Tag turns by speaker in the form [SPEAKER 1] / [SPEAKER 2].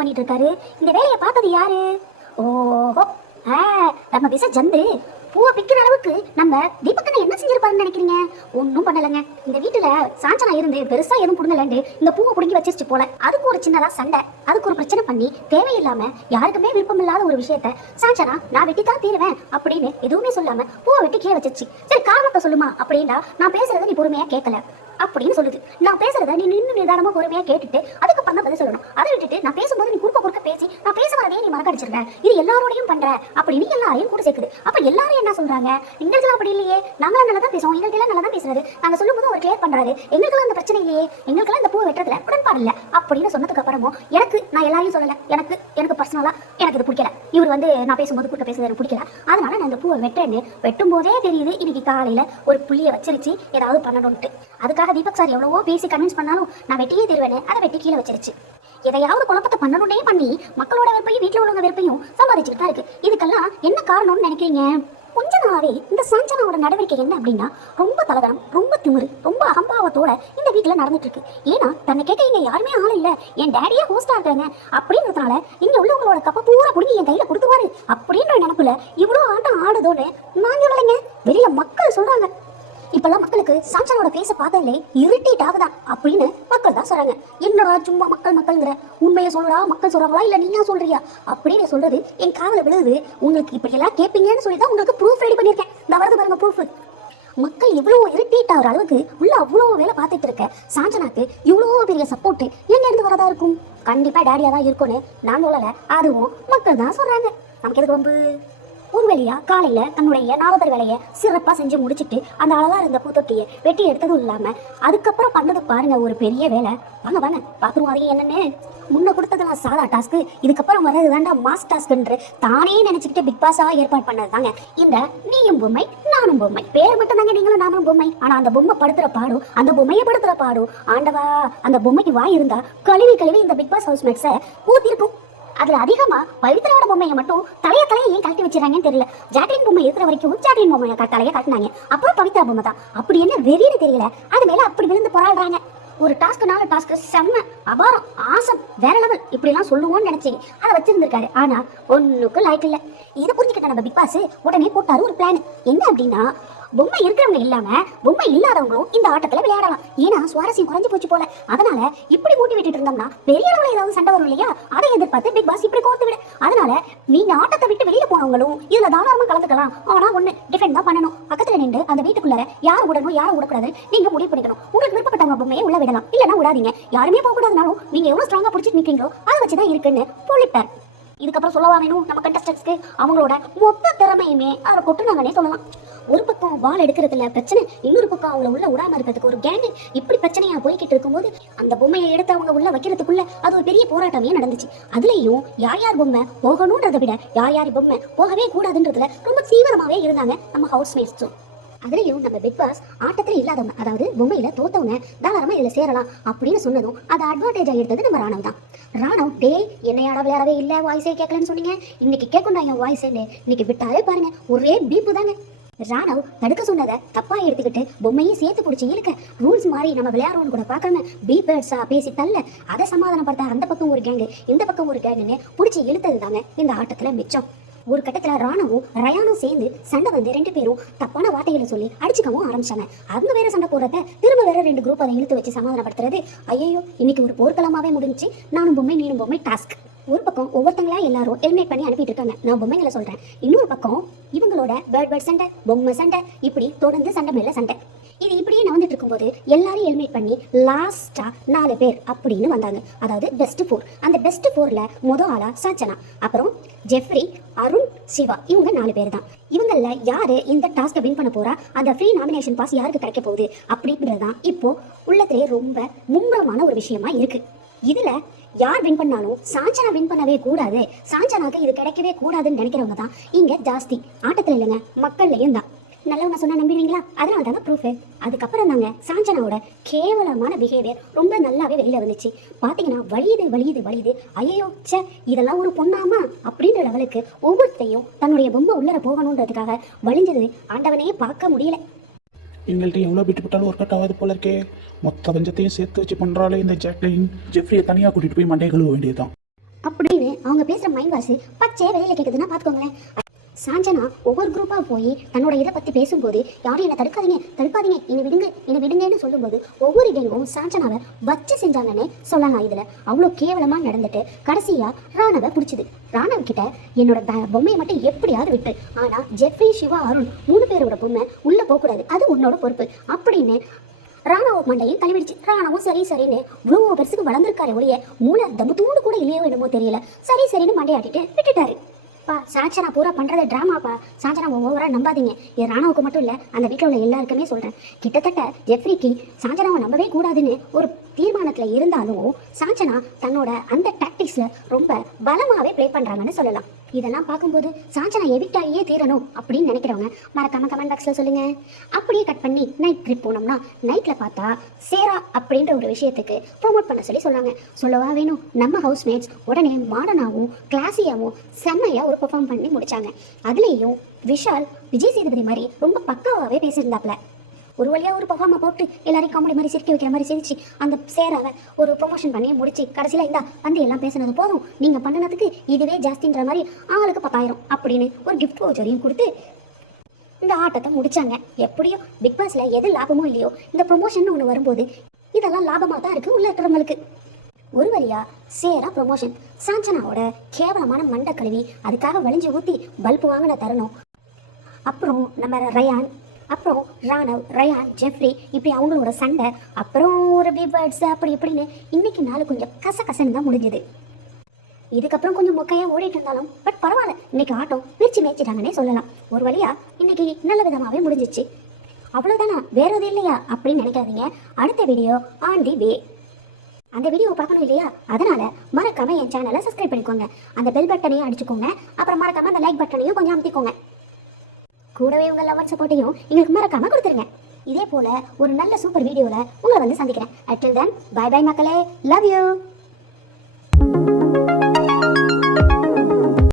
[SPEAKER 1] பண்ணிட்டு இருக்காரு. இந்த வேலையை பார்த்தது யாரு? ஓஹோ. ஆ நம்ம விச ஜந்து. பூவை பிக்கிற அளவுக்கு நம்ம தீபக்கண்ணை என்ன செஞ்சிருப்பாருன்னு நினைக்கிறீங்க? ஒன்றும் பண்ணலைங்க. இந்த வீட்டுல சாஞ்சனா இருந்து பெருசா எதுவும் புடுங்கலண்டு இந்த பூவை பிடுங்கி வச்சிருச்சு போல. அதுக்கு ஒரு சின்னதா சண்டை. அதுக்கு ஒரு பிரச்சனை பண்ணி தேவையில்லாம யாருக்குமே விருப்பம் இல்லாத ஒரு விஷயத்த சாஞ்சனா நான் வெட்டித்தான் தீருவேன் அப்படின்னு எதுவுமே சொல்லாம பூவை வெட்டி கீழே வச்சிருச்சு. சரி காரணத்தை சொல்லுமா அப்படின்னா நான் பேசுறது நீ பொறுமையா கேட்கல அப்படின்னு சொல்லுது. நான் பேசுறத நீ நின்று நிதானமா பொறுமையா கேட்டுட்டு அதுக்கப்புறம் தான் பதில் சொல்லணும். அதை விட்டுட்டு நான் பேசும்போது நீ குறுக்க குறுக்க பேசி நான் பேச வரதே நீ மறக்கடிச்சிருக்க இது எல்லாரோடையும் பண்ற. அப்படின்னு எல்லாரையும் கூட சேர்க்குது. அப்ப எல்லாரும் என்ன சொல்றாங்க? எங்களுக்கு அப்படி இல்லையே. நாங்களும் நல்லா தான் பேசுவோம். எங்களுக்கு எல்லாம் நல்லா தான் பேசுறது. நாங்க சொல்லும்போது அவர் கிளியர் பண்றாரு. எங்களுக்கெல்லாம் அந்த பிரச்சனை இல்லையே. எங்களுக்கெல்லாம் இந்த பூ வெட்டுறதுல உடன்பாடு இல்ல. அப்படின்னு சொன்னதுக்கு அப்புறமும் எனக்கு நான் எல்லாரையும் சொல்லல. எனக்கு எனக்கு பர்சனலா எனக்கு இது பிடிக்கல. இவர் வந்து நான் பேசும்போது கூட்ட பேசுறது எனக்கு பிடிக்கல. அதனால நான் இந்த பூவை வெட்டுறேன்னு வெட்டும் போதே தெரியுது. இன்னைக்கு காலையில ஒரு புள்ளிய வச்சிருச்சு. ஏதாவது பண்ணணும்ட்டு அதுக்காக தீபக் சார் எவ்வளவோ பேசி கன்வின்ஸ் பண்ணாலும் நான் வெட்டியே தருவேனே அதை வெட்டி கீழே வச்சிருச்சு. எதையாவது குழப்பத்தை பண்ணணுன்னே பண்ணி மக்களோட வெறுப்பையும் வீட்டில் உள்ளவங்க வெறுப்பையும் சம்பாதிச்சுட்டு தான் இருக்கு. இதுக்கெல்லாம் என்ன காரணம்னு நினைக்கிறீங்க? கொஞ்ச நாளாவே இந்த சஞ்சனாவோட நடவடிக்கை என்ன அப்படின்னா ரொம்ப தலகரம் ரொம்ப திமிரு ரொம்ப அகம்பாவத்தோட இந்த வீட்டில் நடந்துட்டு இருக்கு. ஏன்னா தன்னை கேட்க இங்க யாருமே ஆள் இல்ல. என் டேடியே ஹோஸ்டா இருக்காங்க அப்படின்றதுனால இங்க உள்ளவங்களோட கப்ப பூரா புடுங்கி என் கையில கொடுத்துருவாரு. அப்படின்ற நினைப்புல இவ்வளவு ஆட்டம் ஆடுதோன்னு நான் சொல்லலைங்க. வெளியில மக்கள் சொல்றாங்க. இப்பெல்லாம் மக்களுக்கு சாம்சனோட ஃபேஸை பார்த்ததுலே இரிட்டேட் ஆகுதா அப்படின்னு மக்கள் தான் சொல்றாங்க. என்னடா சும்மா மக்கள் மக்கள்ங்கிற? உண்மையை சொல்றா மக்கள் சொல்றாங்களா? இல்லை நீயா சொல்றியா? அப்படின்னு சொல்றது என் காதல விழுது உங்களுக்கு இப்படி எல்லாம் கேட்பீங்கன்னு சொல்லி தான் உங்களுக்கு ப்ரூஃப் ரெடி பண்ணியிருக்கேன். இந்த வரது பாருங்க ப்ரூஃப் மக்கள் இவ்வளோ இரிட்டேட் ஆகிற அளவுக்கு உள்ள அவ்வளோ வேலை பார்த்துட்டு இருக்க. சாஞ்சனாக்கு இவ்வளோ பெரிய சப்போர்ட் எங்க இருந்து வரதா இருக்கும்? கண்டிப்பாக டேடியாக தான் இருக்கும்னு நான் சொல்லலை. அதுவும் மக்கள் தான் சொல்றாங்க. நமக்கு எதுக்கு ரொம்ப? ஒரு வழியா காலையில தன்னுடைய நாரதர் வேலையை சிறப்பா செஞ்சு முடிச்சிட்டு அந்த அழகா இருந்த பூத்தொட்டியை வெட்டி எடுத்ததும் இல்லாம அதுக்கப்புறம் பண்ணது பாருங்க ஒரு பெரிய வேலை. வாங்க வாங்க பாத்துருவோம் அதையும் என்னன்னு? முன்ன கொடுத்ததெல்லாம் சாதா டாஸ்க்கு இதுக்கப்புறம் வர்றது தாண்டா மாஸ் டாஸ்க்ன்று தானே நினைச்சுக்கிட்டு பிக் பாஸாக ஏற்பாடு பண்ணது தாங்க இந்த நீயும் பொம்மை நானும் பொம்மை. பேர் மட்டும் தாங்க நீங்களும் நானும் பொம்மை. ஆனா அந்த பொம்மை படுத்துற பாடும் அந்த பொம்மையை படுத்துற பாடும் ஆண்டவா அந்த பொம்மைக்கு வாய் இருந்தா கழுவி கழுவி இந்த பிக் பாஸ் ஹவுஸ் மேட்ஸை ஊத்திருக்கும். அதுல அதிகமா பவித்ராவோட பொம்மையை மட்டும் தலைய தலைய ஏன் கழட்டி வச்சிருக்காங்கன்னு தெரியல. ஜாக்லின் பொம்மை இருக்கிற வரைக்கும் ஜாக்லின் பொம்மையை தலையை தலைய கட்டினாங்க. அப்புறம் பவித்ரா பொம்மை தான். அப்படி என்ன வெறின்னு தெரியல. அது மேல அப்படி விழுந்து போராடுறாங்க. ஒரு டாஸ்க்னால டாஸ்க் செம்ம அபாரம் ஆசம் வேற லெவல் இப்படிலாம் சொல்லுவோம்னு நினைச்சீங்க அதை வச்சிருந்திருக்காரு. ஆனா ஒண்ணுக்கும் லாய்க்கு இல்ல. இதை புரிஞ்சுக்கிட்ட நம்ம பிக் பாஸ் உடனே போட்டாரு ஒரு பிளான் என்ன அப்படின்னா பொம்மை இருக்கிறவங்க இல்லாம பொம்மை இல்லாதவங்களும் இந்த ஆட்டத்துல விளையாடலாம். ஏன்னா சுவாரஸ்யம் குறைஞ்சு போச்சு போல. அதனால இப்படி மூட்டி விட்டுட்டு இருந்தோம்னா பெரிய அளவுல ஏதாவது சண்டை வரும் இல்லையா? அதை எதிர்பார்த்து பிக் பாஸ் இப்படி கோர்த்து விடு. அதனால நீங்க ஆட்டத்தை விட்டு வெளியில போனவங்களும் இதுல தாராளமா கலந்துக்கலாம். ஆனா ஒண்ணு டிஃபெண்ட் தான் பண்ணணும். பக்கத்துல நின்று அந்த வீட்டுக்குள்ள யார் விடணும் யாரை விடக்கூடாது நீங்க முடிவு பண்ணிக்கணும். உங்களுக்கு விருப்பப்பட்டவங்க பொம்மையை உள்ள விடலாம். இல்லைன்னா விடாதீங்க. யாருமே போக கூடாதுனாலும் நீங்க எவ்வளவு ஸ்ட்ராங்கா பிடிச்சிட்டு நிக்கிறீங்களோ அதை வச்சுதான் இருக்குன்னு பொழிப்பார் இதுக்கப்புறம் சொல்லவா வேணும்? நம்ம கண்டஸ்டன்ஸ்க்கு அவங்களோட மொத்த திறமையுமே அதில் கொட்டுனாங்கன்னே சொல்லலாம். ஒரு பக்கம் பால் எடுக்கிறதுல பிரச்சனை இன்னொரு பக்கம் அவங்கள உள்ள விடாம இருக்கிறதுக்கு ஒரு கேங் இப்படி பிரச்சனையா போய்கிட்டு இருக்கும்போது அந்த பொம்மையை எடுத்து அவங்க உள்ள வைக்கிறதுக்குள்ள அது ஒரு பெரிய போராட்டமே நடந்துச்சு. அதுலயும் யார் யார் பொம்மை போகணுன்றதை விட யார் யார் பொம்மை போகவே கூடாதுன்றதுல ரொம்ப தீவிரமாவே இருந்தாங்க நம்ம ஹவுஸ் மேட்ஸும் அதுலயும் நம்ம பிக் பாஸ் ஆட்டத்துல இல்லாதவங்க அதாவது பொம்மையில தோத்தவங்க தாராளமா இதுல சேரலாம் அப்படின்னு சொன்னதும் அதை அட்வான்டேஜ் எடுத்தது நம்ம ராணவ் தான். ராணவ் டேய் என்னையாட விளையாடவே இல்ல வாய்ஸே கேட்கலன்னு சொன்னீங்க. இன்னைக்கு கேட்கணும் என் வாய்ஸ் இன்னைக்கு விட்டாலே பாருங்க ஒரே பீப்பு தாங்க ராணவ் தடுக்க சொன்னதை தப்பா எடுத்துக்கிட்டு பொம்மையும் சேர்த்து பிடிச்சி இழுக்க ரூல்ஸ் மாதிரி நம்ம விளையாடுறோம்னு கூட பார்க்காம பி பேர்ட்ஸா பேசி தள்ள அதை சமாதானப்படுத்த அந்த பக்கம் ஒரு கேங்கு இந்த பக்கம் ஒரு கேங்குன்னு பிடிச்சி இழுத்தது தாங்க இந்த ஆட்டத்தில் மிச்சம். ஒரு கட்டத்துல ராணவும் ரயானும் சேர்ந்து சண்டை வந்து ரெண்டு பேரும் தப்பான வார்த்தைகளை சொல்லி அடிச்சுக்கவும் ஆரம்பிச்சாங்க. அவங்க வேற சண்டை போடுறத திரும்ப வேற ரெண்டு குரூப் அதை இழுத்து வச்சு சமாதானப்படுத்துறது. ஐயோ இன்னைக்கு ஒரு போர்க்களமாவே முடிஞ்சுச்சு. நானும் பொம்மை நீனும் பொம்மை டாஸ்க் ஒரு பக்கம் ஒவ்வொருத்தங்களா எல்லாரும் எலிமினேட் பண்ணி அனுப்பிட்டு இருக்காங்க. நான் பொம்மைங்களை சொல்றேன். இன்னொரு பக்கம் இவங்களோட பேர்ட் பேர்ட் சண்டை பொம்மை சண்டை இப்படி தொடர்ந்து சண்டை மேல சண்டை. இது இப்படியே நடந்துட்டு இருக்கும்போது எல்லாரையும் எலிமினேட் பண்ணி லாஸ்டா நாலு பேர் அப்படின்னு வந்தாங்க. அதாவது பெஸ்ட் ஃபோர் அந்த பெஸ்ட் ஃபோர்ல முத ஆளா சாச்சனா அப்புறம் ஜெஃப்ரி அருண் சிவா இவங்க நாலு பேர் தான். இவங்கள யாரு இந்த டாஸ்க்கை வின் பண்ண போறா? அந்த ஃப்ரீ நாமினேஷன் பாஸ் யாருக்கு கிடைக்க போகுது? அப்படின்றது தான் இப்போ உள்ளத்திலே ரொம்ப மும்முரமான ஒரு விஷயமா இருக்கு. இதுல யார் வின் பண்ணாலும் சாஞ்சனா வின் பண்ணவே கூடாது. சாஞ்சனாக்கு இது கிடைக்கவே கூடாதுன்னு நினைக்கிறவங்க தான் இங்க ஜாஸ்தி. ஆட்டத்துல இல்லைங்க மக்கள்லயும் தான். நல்லவங்க சொன்னா நம்பிடுவீங்களா அதனால தாங்க ப்ரூஃப் அதுக்கப்புறம் தாங்க சாஞ்சனாவோட கேவலமான பிஹேவியர் ரொம்ப நல்லாவே வெளியில வந்துச்சு. பாத்தீங்கன்னா வலியுது வலியுது வலியுது. ஐயோ ச்சே இதெல்லாம் ஒரு பொண்ணாமா? அப்படின்ற லெவலுக்கு ஒவ்வொருத்தையும் தன்னுடைய பொம்மை உள்ளர போகணுன்றதுக்காக வலிஞ்சது ஆண்டவனே பார்க்க முடியல.
[SPEAKER 2] எங்கள்கிட்ட எவ்வளோ விட்டு விட்டாலும் ஒர்க் அவுட் ஆகாது போல இருக்கே. மொத்த பஞ்சத்தையும் சேர்த்து வச்சு பண்ணுறாலே இந்த ஜாக்லின். ஜெஃப்ரியை தனியாக கூட்டிகிட்டு போய் மண்டையை கழுவ வேண்டியதுதான்.
[SPEAKER 1] அப்படின்னு அவங்க பேசுற மைண்ட் வாய்ஸ் பச்சையா வெளியில் கேட்குதுன்னா பார்த்துக்கோங்களேன் சாஞ்சனா ஒவ்வொரு குரூப்பாக போய் தன்னோட இதை பற்றி பேசும்போது யாரும் என்னை தடுக்காதீங்க தடுக்காதீங்க என்னை விடுங்க என்னை விடுங்கன்னு சொல்லும்போது ஒவ்வொரு இடையும் சாஞ்சனாவை வச்சு செஞ்சாங்கன்னே சொல்லலாம் இதில். அவ்வளோ கேவலமாக நடந்துட்டு கடைசியாக ராணவை பிடிச்சிது. ராணவ கிட்ட என்னோட பொம்மையை மட்டும் எப்படியாவது விட்டு ஆனால் ஜெஃப்ரி சிவா அருண் மூணு பேரோட பொம்மை உள்ளே போகக்கூடாது. அது உன்னோட பொறுப்பு. அப்படின்னு ராணவ மண்டையும் கழுவிடுச்சு ராணுவம் சரி சரின்னு இவ்வளோ பெருசுக்கு வளர்ந்துருக்காரு ஒழிய மூளை தம்பு கூட இல்லையோ என்னமோ தெரியல. சரி சரின்னு மண்டையாட்டிட்டு விட்டுட்டாரு. பா சாஞ்சனா பூரா பண்ணுறது ட்ராமாப்பா சாஞ்சனா ஓவரா நம்பாதீங்க. இது ராணாவுக்கு மட்டும் இல்ல அந்த வீட்டில் உள்ள எல்லாருக்குமே சொல்றேன். கிட்டத்தட்ட ஜெஃப்ரிக்கு சாஞ்சனாவை நம்பவே கூடாதுன்னு ஒரு தீர்மானத்துல இருந்தாலும் சாஞ்சனா தன்னோட அந்த டாக்டிக்ஸில் ரொம்ப பலமாவே ப்ளே பண்றாங்கன்னு சொல்லலாம். இதெல்லாம் பார்க்கும்போது சாஞ்சனா எவிட்டாயே தீரணும் அப்படின்னு நினைக்கிறவங்க மறக்காம கமெண்ட் பாக்ஸ்ல சொல்லுங்க. அப்படியே கட் பண்ணி நைட் ட்ரிப் போனோம்னா நைட்ல பார்த்தா சேரா அப்படின்ற ஒரு விஷயத்துக்கு ப்ரோமோட் பண்ண சொல்லி சொன்னாங்க சொல்லவா வேணும்? நம்ம ஹவுஸ்மேட்ஸ் உடனே மாடர்னாகவும் கிளாஸியாகவும் செம்மையா ஒரு பெர்ஃபார்ம் பண்ணி முடிச்சாங்க. அதுலேயும் விஷால் விஜய் சேதுபதி மாதிரி ரொம்ப பக்காவாகவே பேசியிருந்தாப்ல ஒரு வழியாக ஒரு பர்ஃபார்மை போட்டு எல்லாரையும் காமெடி மாதிரி சிரிக்க வைக்கிற மாதிரி சிரிச்சு அந்த சேராவை ஒரு ப்ரொமோஷன் பண்ணி முடிச்சு கடைசியில் இந்தா வந்து எல்லாம் பேசுனது போதும். நீங்கள் பண்ணினதுக்கு இதுவே ஜாஸ்தின்ற மாதிரி ஆளுக்கு பத்தாயிரம் அப்படின்னு ஒரு கிஃப்ட் வவுச்சரையும் கொடுத்து இந்த ஆட்டத்தை முடிச்சாங்க. எப்படியோ பிக் பாஸ்ல எது லாபமோ இல்லையோ இந்த ப்ரொமோஷன் ஒன்று வரும்போது இதெல்லாம் லாபமாக தான் இருக்குது உள்ள இருக்கிறவங்களுக்கு. ஒரு வழியா சேரா ப்ரொமோஷன் சாஞ்சனாவோட கேவலமான மண்டை கழுவி அதுக்காக வலிஞ்சு ஊற்றி பல்பு வாங்கின தருணம். அப்புறம் நம்ம ரயான் அப்புறம் ராணவ் ரயான் ஜெஃப்ரி இப்படி அவங்களோட சண்டை அப்புறம் ஒரு பீபர்ட்ஸ் அப்படி இப்படின்னு இன்னைக்கு நாள் கொஞ்சம் கச கசன்னு தான் முடிஞ்சுது. இதுக்கப்புறம் கொஞ்சம் மொக்கையா ஓடிட்டு இருந்தாலும் பட் பரவாயில்ல இன்னைக்கு ஆட்டம் பிரிச்சு மேய்ச்சிட்டாங்கன்னே சொல்லலாம். ஒரு வழியா இன்னைக்கு நல்ல விதமாவே முடிஞ்சிச்சு. அவ்வளோதானா வேற எதுவும் இல்லையா? அப்படின்னு நினைக்காதீங்க. அடுத்த வீடியோ ஆன் தி வே அந்த வீடியோ பார்க்கணும் இல்லையா? அதனால மறக்காம என் சேனலை சப்ஸ்கிரைப் பண்ணிக்கோங்க. அந்த பெல் பட்டனையும் அடிச்சுக்கோங்க. அப்புறம் மறக்காம அந்த லைக் பட்டனையும் கொஞ்சம் அமுத்திக்கோங்க. கூடவே உங்க லவர் சப்போர்ட்டையும் எங்களுக்கு மறக்காம கொடுத்துருங்க. இதே போல ஒரு நல்ல சூப்பர் வீடியோல உங்களை வந்து சந்திக்கிறேன். அட்டில் தென் பை பை மக்களே. Love you